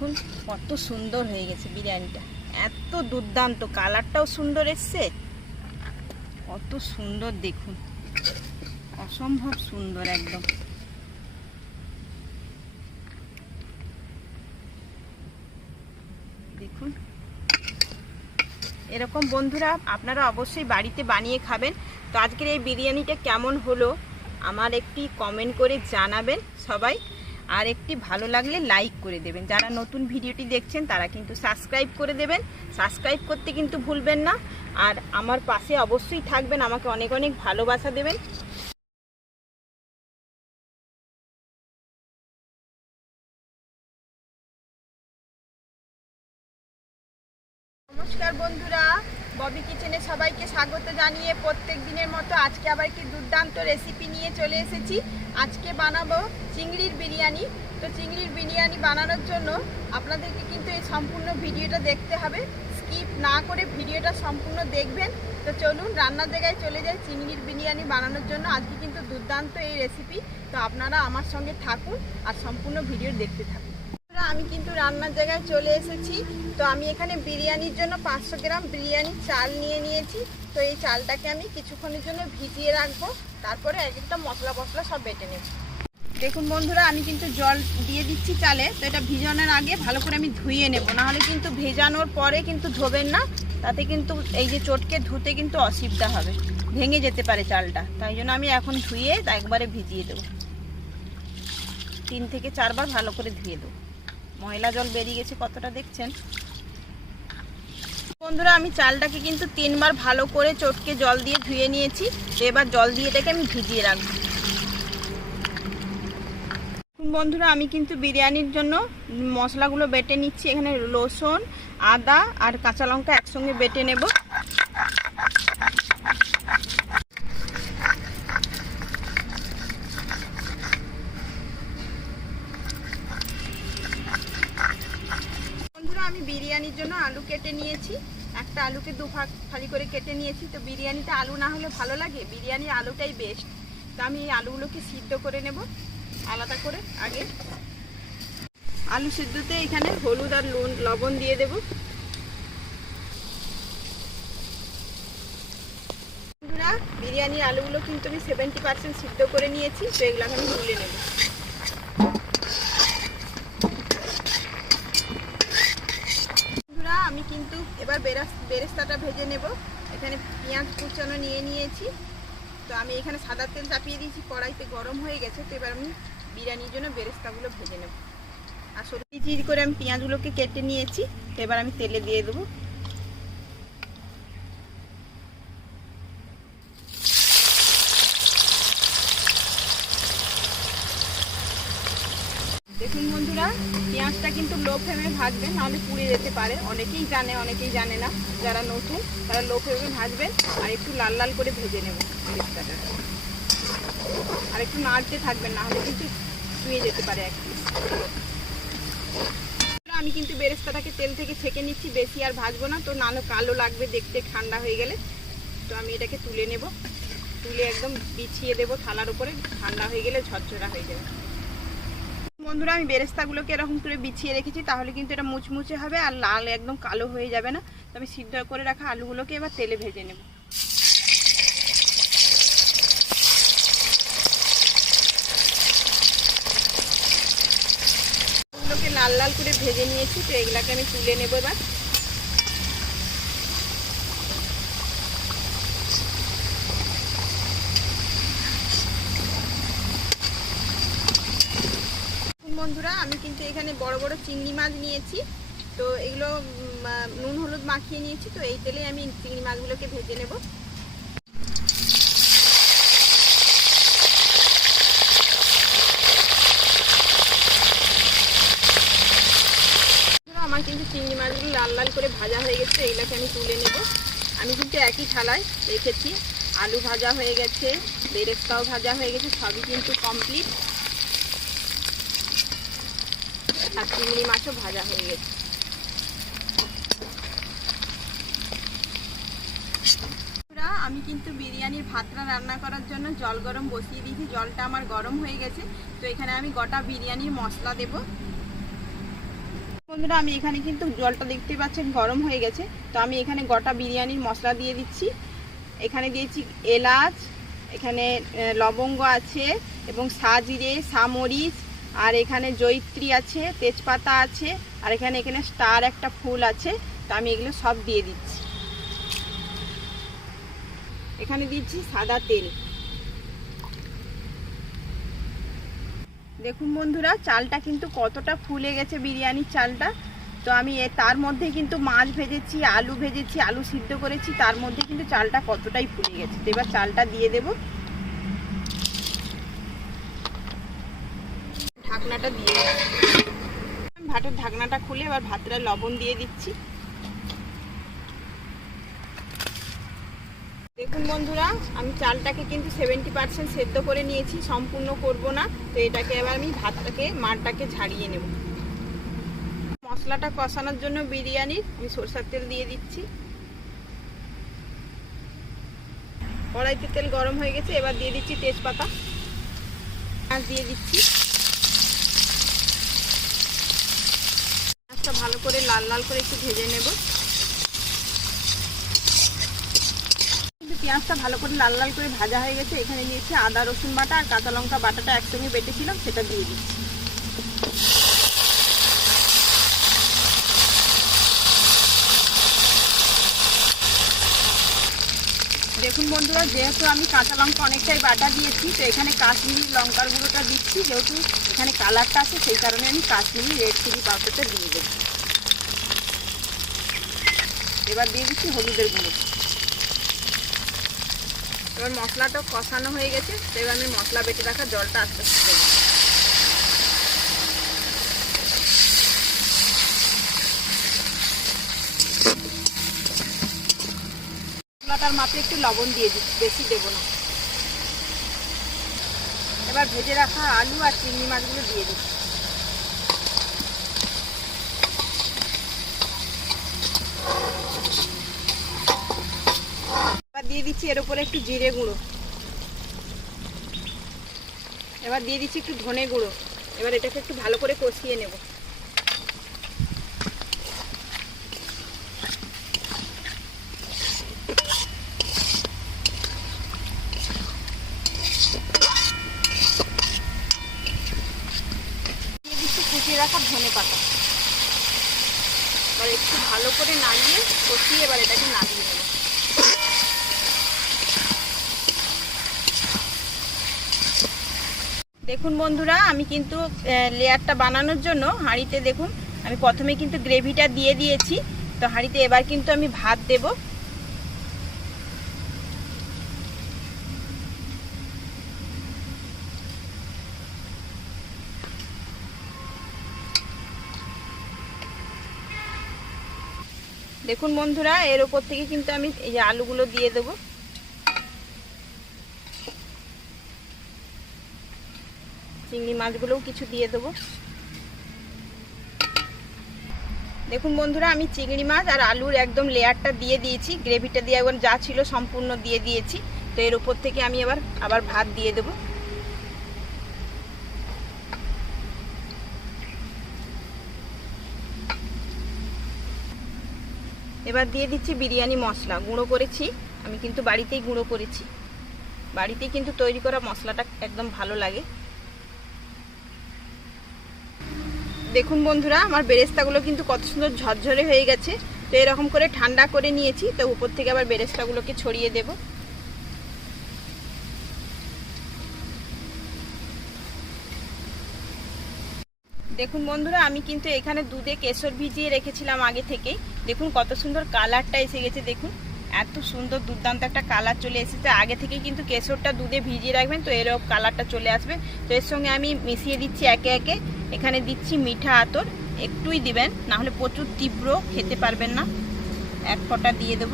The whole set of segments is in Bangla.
দেখুন কত সুন্দর হয়ে গেছে বিরিয়ানিটা, এত দুর্দান্ত, কালারটাও সুন্দর এসছে, কত সুন্দর দেখুন, অসম্ভব সুন্দর একদম। দেখুন এরকম বন্ধুরা আপনারা অবশ্যই বাড়িতে বানিয়ে খাবেন। তো আজকের এই বিরিয়ানিটা কেমন হলো আমার একটি কমেন্ট করে জানাবেন সবাই, আর একটি ভালো লাগলে লাইক করে দেবেন। যারা নতুন ভিডিওটি দেখছেন তারা কিন্তু সাবস্ক্রাইব করে দেবেন, সাবস্ক্রাইব করতে কিন্তু ভুলবেন না। আর আমার পাশে অবশ্যই থাকবেন, আমাকে অনেক অনেক ভালোবাসা দেবেন। নমস্কার বন্ধুরা, ববি কিচেনে সবাইকে স্বাগত জানিয়ে প্রত্যেক দিনের মতো আজকে আবার একটি দুর্দান্ত রেসিপি নিয়ে চলে এসেছি। আজকে বানাবো চিংড়ির বিরিয়ানি। তো চিংড়ির বিরিয়ানি বানানোর জন্য আপনাদেরকে কিন্তু এই সম্পূর্ণ ভিডিওটা দেখতে হবে, স্কিপ না করে ভিডিওটা সম্পূর্ণ দেখবেন। তো চলুন রান্নার জায়গায় চলে যাই চিংড়ির বিরিয়ানি বানানোর জন্য। আজকে কিন্তু দুর্দান্ত এই রেসিপি, তো আপনারা আমার সঙ্গে থাকুন আর সম্পূর্ণ ভিডিও দেখতে থাকুন। আমি কিন্তু রান্নার জায়গায় চলে এসেছি। তো আমি এখানে বিরিয়ানির জন্য 500 গ্রাম বিরিয়ানির চাল নিয়ে নিয়েছি। তো এই চালটাকে আমি কিছুক্ষণের জন্য ভিজিয়ে রাখবো, তারপরে এক একটা মশলা সব বেটে নেব। দেখুন বন্ধুরা, আমি কিন্তু জল দিয়ে দিচ্ছি চালে। তো এটা ভিজানোর আগে ভালো করে আমি ধুয়ে নেব, নাহলে কিন্তু ভেজানোর পরে কিন্তু ধোবেন না, তাতে কিন্তু এই যে চটকে ধুতে কিন্তু অসুবিধা হবে, ভেঙে যেতে পারে চালটা। তাই জন্য আমি এখন ধুয়ে একবারে ভিজিয়ে দেবো, 3 থেকে 4 বার ভালো করে ধুয়ে দেবো। ময়লা জল বেরিয়ে গেছে কতটা, দেখছেন বন্ধুরা। আমি চালটাকে কিন্তু 3 বার ভালো করে চটকে জল দিয়ে ধুয়ে নিয়েছি। এবার জল দিয়ে এটাকে আমি ভিজিয়ে রাখবো। বন্ধুরা, আমি কিন্তু বিরিয়ানির জন্য মশলাগুলো বেটে নিচ্ছি। এখানে রসুন, আদা আর কাঁচা লঙ্কা একসঙ্গে বেটে নেব। আমি বিরিয়ানির জন্য আলু কেটে নিয়েছি, একটা আলুকে 2 ভাগ ফালি করে কেটে নিয়েছি। তো বিরিয়ানিতে আলু না হলে ভালো লাগে, বিরিয়ানির আলুটাই বেস্ট। তো আমি এই আলুগুলোকে সিদ্ধ করে নেব আলাদা করে। আগে আলু সিদ্ধতে এখানে হলুদ আর লবণ দিয়ে দেব। বন্ধুরা, বিরিয়ানির আলুগুলো কিন্তু আমি 70% সিদ্ধ করে নিয়েছি। তো এগুলোকে আমি তুলে নেব। আমি কিন্তু এবার বেরেস্তাটা ভেজে নেব। এখানে পেঁয়াজ কুচানো নিয়ে নিয়েছি। তো আমি এখানে সাদা তেল চাপিয়ে দিয়েছি, কড়াইতে গরম হয়ে গেছে। তো এবার আমি বিরিয়ানির জন্য বেরেস্তাগুলো ভেজে নেব। আর সবজি চিড়ি করে আমি পেঁয়াজগুলোকে কেটে নিয়েছি। তো এবার আমি তেলে দিয়ে দেবো। দেখুন বন্ধুরা, পেঁয়াজটা কিন্তু লো ফ্লেমে ভাজবেন, নাহলে পুড়ে যেতে পারে। অনেকেই জানে, অনেকেই জানে না। যারা নতুন তারা লো ফ্লেমে ভাজবেন, আর একটু লাল লাল করে ভেজে নেব বেরেস্তাটা। আর একটু নাড়তে থাকবেন, নাহলে কিন্তু ছুঁয়ে যেতে পারে এক পিস। আমি কিন্তু বেরেস্তাটাকে তেল থেকে ছেঁকে নিচ্ছি, বেশি আর ভাজবো না, তো নাহলে কালো লাগবে দেখতে ঠান্ডা হয়ে গেলে। তো আমি এটাকে তুলে নেব, তুলে একদম বিছিয়ে দেবো থালার উপরে। ঠান্ডা হয়ে গেলে ঝরঝরা হয়ে যাবে। বন্ধুরা, আমি বেরেস্তাগুলোকে এরকম করে বিছিয়ে রেখেছি, তাহলে কিন্তু এটা মুচমুচে হবে আর লাল একদম কালো হয়ে যাবে না। তো আমি সিদ্ধ করে রাখা আলুগুলোকে এবার তেলে ভেজে নেব। আলুগুলোকে লাল লাল করে ভেজে নিয়েছি। তো এগুলাকে আমি তুলে নেব এবার। বন্ধুরা, আমি কিন্তু এখানে বড় বড় চিংড়ি মাছ নিয়েছি। তো এগুলো নুন হলুদ মাখিয়ে নিয়েছি। তো এই তেলে আমি চিংড়ি মাছগুলোকে ভেজে নেব। আমার কিন্তু চিংড়ি মাছগুলো লাল লাল করে ভাজা হয়ে গেছে, এগুলোকে আমি তুলে নেব। আমি কিন্তু একই থালায় রেখেছি। আলু ভাজা হয়ে গেছে, বেরেস্তাও ভাজা হয়ে গেছে, সবই কিন্তু কমপ্লিট। আর চিংড়ি মাছও ভাজা হয়ে গেছে। আমি কিন্তু বিরিয়ানির ভাতটা রান্না করার জন্য জল গরম বসিয়ে দিয়েছি। জলটা আমার গরম হয়ে গেছে। তো এখানে আমি গোটা বিরিয়ানির মশলা দেব। বন্ধুরা আমি এখানে কিন্তু জলটা দেখতে পাচ্ছেন গরম হয়ে গেছে। তো আমি এখানে গোটা বিরিয়ানির মশলা দিয়ে দিচ্ছি। এখানে দিয়েছি এলাচ, এখানে লবঙ্গ আছে এবং সাজিরে, সামরিচ, আর এখানে জয়িত্রী আছে, তেজপাতা আছে, আর এখানে স্টার একটা ফুল আছে। তো আমি এগুলো সব দিয়ে দিচ্ছি। এখানে দিচ্ছি সাদা তেল। দেখুন বন্ধুরা চালটা কিন্তু কতটা ফুলে গেছে বিরিয়ানির চালটা। তো আমি তার মধ্যে কিন্তু মাছ ভেজেছি, আলু ভেজেছি, আলু সিদ্ধ করেছি, তার মধ্যে কিন্তু চালটা কতটাই ফুলে গেছে। তো এবার চালটা দিয়ে দেব। ঢাকনাটা দিয়ে ভাতের ঢাকনাটা খুলে এবার ভাতটা লবণ দিয়ে দিচ্ছি। দেখুন বন্ধুরা আমি চালটাকে কিন্তু 70% সেদ্ধ করে নিয়েছি, সম্পূর্ণ করব না। তো এটাকে এবার আমি মারটাকে ঝাড়িয়ে নেব। মশলাটা কষানোর জন্য বিরিয়ানির আমি সরষের তেল দিয়ে দিচ্ছি। কড়াইতে তেল গরম হয়ে গেছে, এবার দিয়ে দিচ্ছি তেজপাতা, পেঁয়াজ দিয়ে দিচ্ছি। পেঁয়াজটা ভালো করে লাল লাল করে একটু ভেজে নেব। পেঁয়াজটা ভালো করে লাল লাল করে ভাজা হয়ে গেছে। এখানে দিয়েছি আদা রসুন বাটা আর কাঁচা লঙ্কা বাটাটা একসঙ্গে বেটেছিলাম, সেটা দিয়ে দিচ্ছি। দেখুন বন্ধুরা যেহেতু আমি কাঁচা লঙ্কা অনেকটাই বাটা দিয়েছি, তো এখানে কাশ্মীরি লঙ্কার গুঁড়োটা দিচ্ছি। যেহেতু এখানে কালারটা আছে সেই কারণে আমি কাশ্মীরি রেড চিলি পাউডারটা দিয়ে দেব। এবার দিয়ে দিচ্ছি হলুদের গুঁড়ো। এবার মশলাটা কষানো হয়ে গেছে, তো এবার আমি মশলা বেটে রাখা জলটা আস্তে আস্তে দেবো। মশলাটার মাপে একটু লবণ দিয়ে দিচ্ছি, বেশি দেবো না। এবার ভেজে রাখা আলু আর চিংড়ি মাছগুলো দিয়ে দিচ্ছি। এবার দিয়ে দিচ্ছি এর উপরে একটু জিরে গুঁড়ো। এবার দিয়ে দিচ্ছি একটু ধনে গুঁড়ো। এবার এটাকে একটু ভালো করে কষিয়ে নেব। দিয়ে দিচ্ছি কুচিয়ে রাখা ধনে পাতা। এবার একটু ভালো করে নাড়িয়ে কষিয়ে এবার এটাকে নাড়িয়ে নেব। দেখুন বন্ধুরা আমি কিন্তু লেয়ারটা বানানোর জন্য হাঁড়িতে দেখুন আমি প্রথমে কিন্তু গ্রেভিটা দিয়ে দিয়েছি। তো হাঁড়িতে এবার কিন্তু আমি ভাত দেব। দেখুন বন্ধুরা এর উপর থেকে কিন্তু আমি এই যে আলুগুলো দিয়ে দেবো। চিংড়ি মাছগুলোও কিছু দিয়ে দেবো। দেখুন বন্ধুরা আমি চিংড়ি মাছ আর আলুর একদম লেয়ারটা দিয়ে দিয়েছি। গ্রেভিটা দিয়ে একবার যা ছিল সম্পূর্ণ দিয়ে দিয়েছি। তো এর উপর থেকে আমি আবার ভাত দিয়ে দেবো। এবার দিয়ে দিচ্ছি বিরিয়ানি মশলা। গুঁড়ো করেছি, আমি কিন্তু বাড়িতেই গুঁড়ো করেছি। বাড়িতেই কিন্তু তৈরি করা মশলাটা একদম ভালো লাগে। দেখুন বন্ধুরা আমার বেরেস্তাগুলো কিন্তু কত সুন্দর ঝরঝরে হয়ে গেছে। তো এরকম করে ঠান্ডা করে নিয়েছি। তো উপর থেকে আবার বেরেস্তাগুলোকে ছড়িয়ে দেব। দেখুন বন্ধুরা আমি কিন্তু এখানে দুধে কেশর ভিজিয়ে রেখেছিলাম আগে থেকেই। দেখুন কত সুন্দর কালারটা এসে গেছে। দেখুন এত সুন্দর দুর্দান্ত একটা কালার চলে এসেছে। আগে থেকে কিন্তু কেশরটা দুধে ভিজিয়ে রাখবেন, তো এরকম কালারটা চলে আসবে। তো এর সঙ্গে আমি মিশিয়ে দিচ্ছি একে একে। এখানে দিচ্ছি মিঠা আতর, একটুই দিবেন, না হলে প্রচুর তীব্র খেতে পারবেন না। এক ফোঁটা দিয়ে দেব।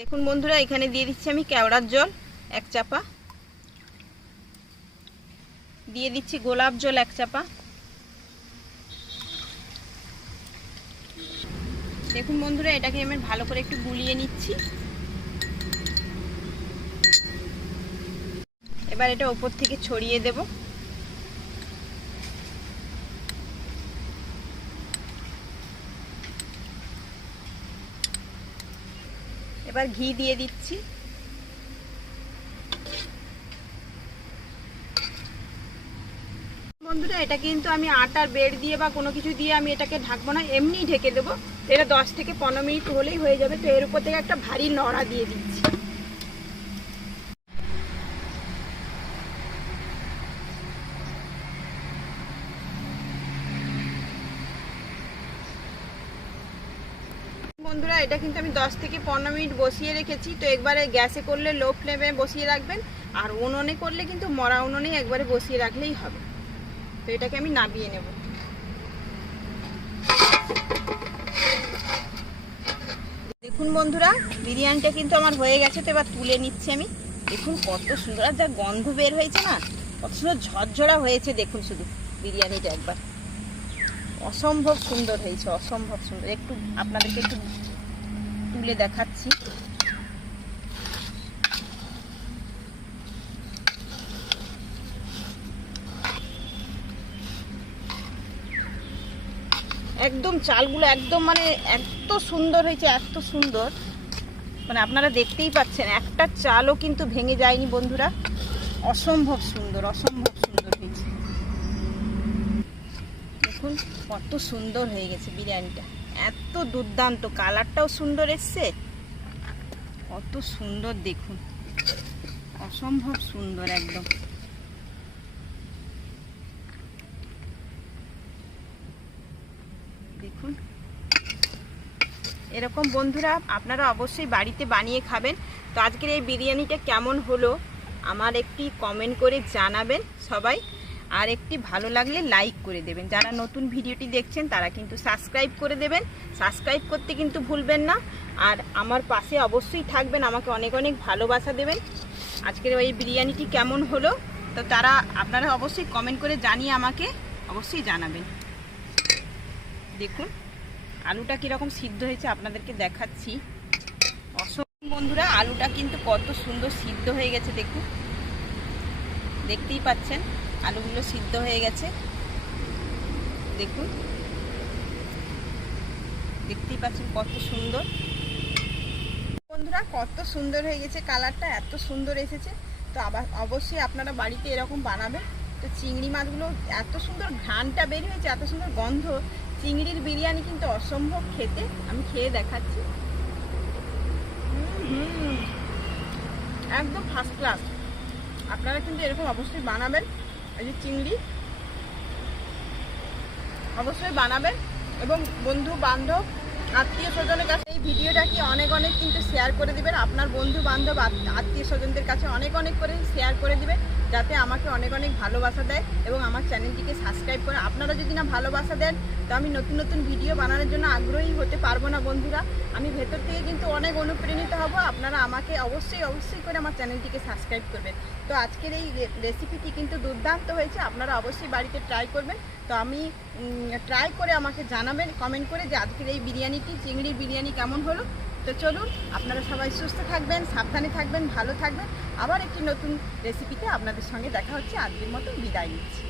দেখুন বন্ধুরা এখানে দিয়ে দিচ্ছি আমি কেওড়ার জল 1 চাপা, দিয়ে দিচ্ছি গোলাপ জল 1 চাপা। দেখুন বন্ধুরা এটাকে আমি ভালো করে একটু গুলিয়ে নিচ্ছি। এবার এটা উপর থেকে ছড়িয়ে দেব। এবার ঘি দিয়ে দিচ্ছি। বন্ধুরা এটা কিন্তু আমি আটার বেড় দিয়ে বা কোনো কিছু দিয়ে আমি এটাকে ঢাকবো না, এমনিই ঢেকে দেবো। এটা 10 থেকে 15 মিনিট হলেই হয়ে যাবে। তো এর উপর থেকে একটা ভারী নড়া দিয়ে দিচ্ছি। বন্ধুরা এটা কিন্তু আমি 10 থেকে 15 মিনিট বসিয়ে রেখেছি। তো একবারে গ্যাসে করলে লো ফ্লেমে বসিয়ে রাখবেন, আর উনুনে করলে কিন্তু মরা উনুনে একবারে বসিয়ে রাখলেই হবে। তো এটাকে আমি নামিয়ে নেব। দেখুন বন্ধুরা বিরিয়ানিটা কিন্তু আমার হয়ে গেছে। তো এবার তুলে নিচ্ছি আমি। দেখুন কত সুন্দর, আর যা গন্ধ বের হয়েছে না, কত সুন্দর ঝরঝরা হয়েছে। দেখুন শুধু বিরিয়ানিটা একবার, অসম্ভব সুন্দর হয়েছে, অসম্ভব সুন্দর। একটু আপনাদেরকে একটু তুলে দেখাচ্ছি। একদম চালগুলো একদম মানে এত সুন্দর হয়েছে, এত সুন্দর, মানে আপনারা দেখতেই পাচ্ছেন একটা চালও কিন্তু ভেঙে যায়নি বন্ধুরা। অসম্ভব সুন্দর, অসম্ভব সুন্দর হয়েছে। দেখুন কত সুন্দর হয়ে গেছে বিরিয়ানিটা, এত দুর্দান্ত, কালারটাও সুন্দর এসছে, কত সুন্দর দেখুন, অসম্ভব সুন্দর একদম। দেখুন এরকম বন্ধুরা আপনারা অবশ্যই বাড়িতে বানিয়ে খাবেন। তো আজকের এই বিরিয়ানিটা কেমন হলো আমার একটি কমেন্ট করে জানাবেন সবাই, আর একটি ভালো লাগলে লাইক করে দেবেন। যারা নতুন ভিডিওটি দেখছেন তারা কিন্তু সাবস্ক্রাইব করে দেবেন, সাবস্ক্রাইব করতে কিন্তু ভুলবেন না। আর আমার পাশে অবশ্যই থাকবেন, আমাকে অনেক অনেক ভালোবাসা দেবেন। আজকের এই বিরিয়ানিটি কেমন হলো তো তারা আপনারা অবশ্যই কমেন্ট করে জানিয়ে আমাকে অবশ্যই জানাবেন। দেখুন আলুটা কীরকম সিদ্ধ হয়েছে আপনাদেরকে দেখাচ্ছি। অসম্ভব বন্ধুরা আলুটা কিন্তু কত সুন্দর সিদ্ধ হয়ে গেছে। দেখুন দেখতেই পাচ্ছেন আলুগুলো সিদ্ধ হয়ে গেছে। দেখুন দেখতেই পাচ্ছেন কত সুন্দর বন্ধুরা, কত সুন্দর হয়ে গেছে, কালারটা এত সুন্দর এসেছে। তো আবার অবশ্যই আপনারা বাড়িতে এরকম বানাবেন। তো চিংড়ি মাছগুলো এত সুন্দর ঘ্রাণটা বের হয়েছে, এত সুন্দর গন্ধ। চিংড়ির বিরিয়ানি কিন্তু অসম্ভব খেতে, আমি খেয়ে দেখাচ্ছি। একদম ফার্স্ট ক্লাস। আপনারা কিন্তু এরকম অবশ্যই বানাবেন। এই যে চিংড়ি অবশ্যই বানাবেন, এবং বন্ধু বান্ধব আত্মীয় স্বজনের কাছে এই ভিডিওটাকে অনেক অনেক কিন্তু শেয়ার করে দিবেন। আপনার বন্ধু বান্ধব আত্মীয় স্বজনদের কাছে অনেক অনেক করে শেয়ার করে দিবেন, যাতে আমাকে অনেক অনেক ভালোবাসা দেয় এবং আমার চ্যানেলটিকে সাবস্ক্রাইব করে। আপনারা যদি না ভালোবাসা দেন তো আমি নতুন নতুন ভিডিও বানানোর জন্য আগ্রহী হতে পারবো না বন্ধুরা। আমি ভেতর থেকে কিন্তু অনেক অনুপ্রাণিত হব। আপনারা আমাকে অবশ্যই অবশ্যই করে আমার চ্যানেলটিকে সাবস্ক্রাইব করবেন। তো আজকের এই রেসিপিটি কিন্তু দুর্দান্ত হয়েছে, আপনারা অবশ্যই বাড়িতে ট্রাই করবেন। তো আমি ট্রাই করে আমাকে জানাবেন কমেন্ট করে যে আজকের এই বিরিয়ানিটি, চিংড়ির বিরিয়ানি কেমন হলো। তো চলুন আপনারা সবাই সুস্থ থাকবেন, সাবধানে থাকবেন, ভালো থাকবেন। আবার একটি নতুন রেসিপিতে আপনাদের সঙ্গে দেখা হচ্ছে। আজকের মতো বিদায় নিচ্ছি।